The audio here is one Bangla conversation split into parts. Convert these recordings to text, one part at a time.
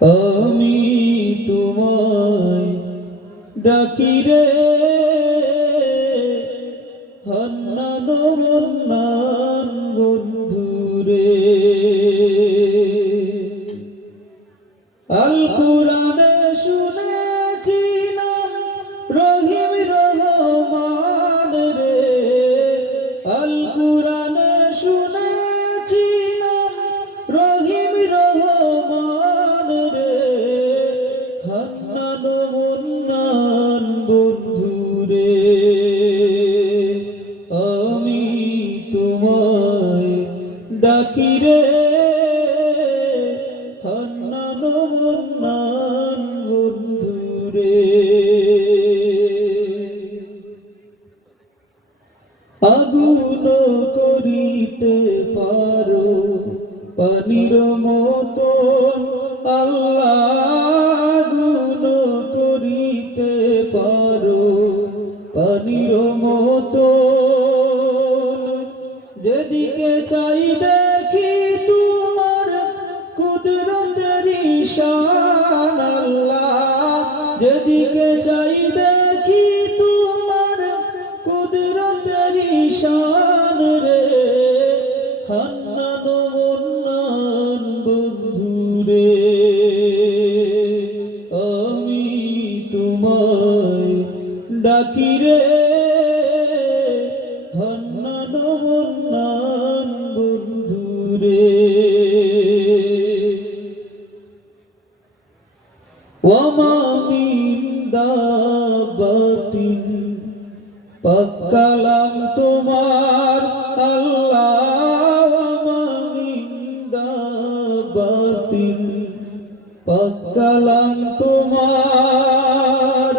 আমি তোমায় ডাকি রে হান্নান মন্নান বন্ধুরে। আল কুরআনে শুনেছি নাম রহিম রহমান রে। আল কুরআনে শুনেছি নাম রহিম রহমান রে। হান্নান মন্নান বন্ধুরে। আমি তোমায় ডাকি রে হান্নান মন্নান বন্ধুরে। আগুন করিতে পারো পানির মতন আল্লাহ। আগুন করিতে পারো পানির মতন। যেদিকে চাই দেখি তোমার কুদরতের ঈশান আল্লাহ। যেদিকে চাই দেখি তোমার কুদরতের ঈশান রে। হান্নান মন্নান বন্ধুরে। আমি তোমায় ডাকি রে হান্নান মন্নান বন্ধুরে। ওমা মিন দাবাতিন পাক্কালাম তোমার আল্লাহ। ওমা মিন দাবাতিন পাক্কালাম তোমার।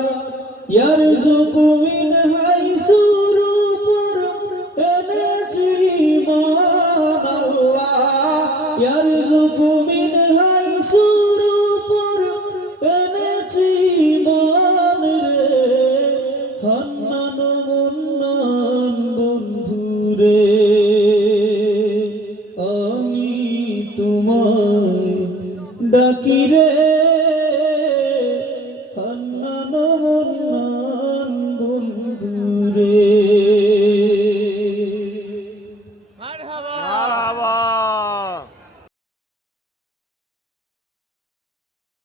ইয়ারযুকু মিন হাইসু রুপুর এনেছি ঈমান আল্লাহ। ইয়ারযুকু মিন হাইসু